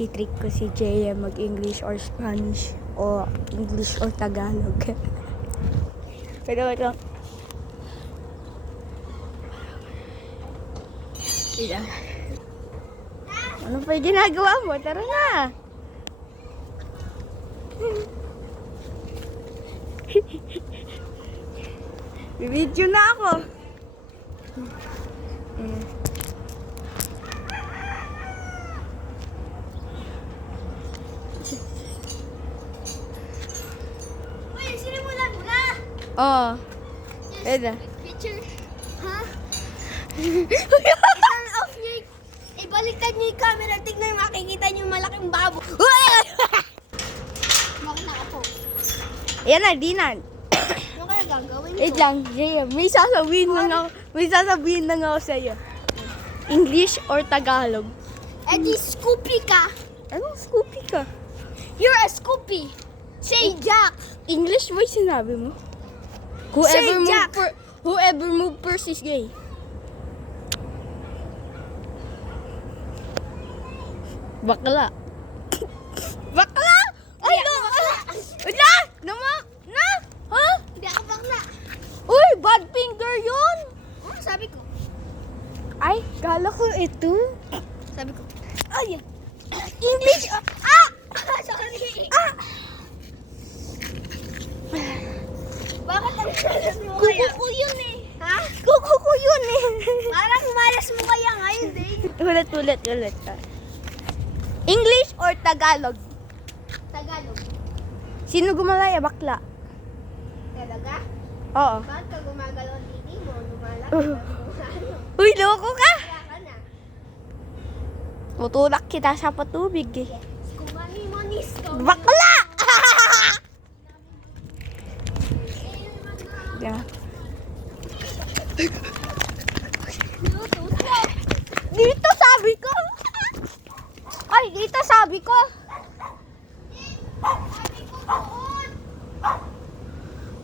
ititrick ko si Jaya mag-English or Spanish o English or Tagalog. Pero ito. Ano pa yung ginagawa mo? Tara na! Bibidyo na ako. Uy, sinimulan mo na! Oo. Eda. Picture. Ha? I-turn off niyo. Ibaliktad niyo yung camera. Tignan yung makikita niyo yung malaking babo. Bakit nakapo? Yan na, Dinan. Ano kaya gagawin ko? Wait lang, Jaya. May sasabihin lang ako sa'yo. English or Tagalog? Eh di Scoopy ka. Anong Scoopy ka? You're a Scoopy. Say Jack. English mo yung sinabi mo? Say Jack. Whoever move first is gay. Bakla. Bakla? Ay, no! Wala! Namak! Na! Ha? Hindi ako bakla. Uy, bad finger yun! Oh, sabi ko. Ay, kala ko ito. Sabi ko. Ay, English! Ah! Sorry. Ah! Bakit ang malas mo kaya? Kuko yun eh. Ha? Kuko ko yun eh. Parang malas mo kaya ngayon, Dave. Ulit. English or Tagalog? Tagalog. Sino gumalaya, bakla? Talaga? Oo. Bakit ka gumagalaw ang titi mo? Lumalaki ano? Uy, loko ka! Kaya ka na. Tutulak kita sa patubig eh. Kumani mo nisto. Bakla! Yeah. Dito sabi ko! Ay, dito sabi ko!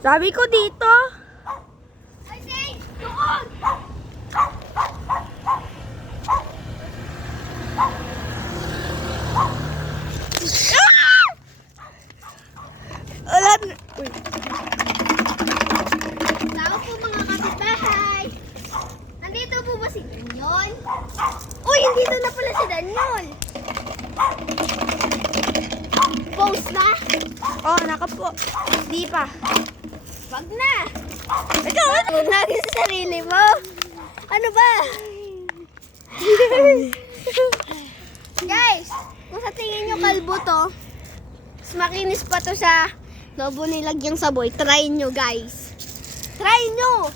Sabi ko dito! I say, doon! Wala na. Uy. Tao po mga kapitbahay. Nandito po ba si Danyol? Uy, nandito na pala si Danyol. Post na? Oh, nakapo. Di pa. Wag na. Ikaw, ano? Lagi sa sarili mo. Ano ba? Guys, kung sa tingin nyo kalbo to, mas makinis pa to sa lobo nilagyang saboy. Try nyo, guys. Try nyo.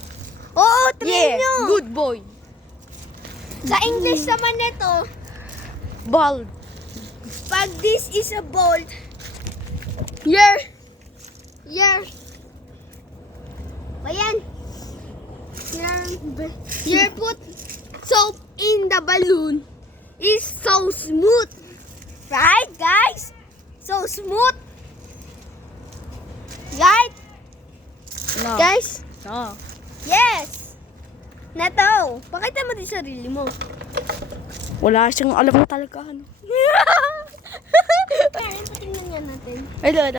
Oo, try nyo. Good boy. Sa English naman nito, Bald. pag this is a bold, ayan. Your put soap in the balloon is so smooth. Right, guys? So smooth. Right? No. Guys? No. Yes. Nato, pakita mo din sarili mo. Wala siyang alam mo talaga ano. Kaya, patingnan nga natin. Hello.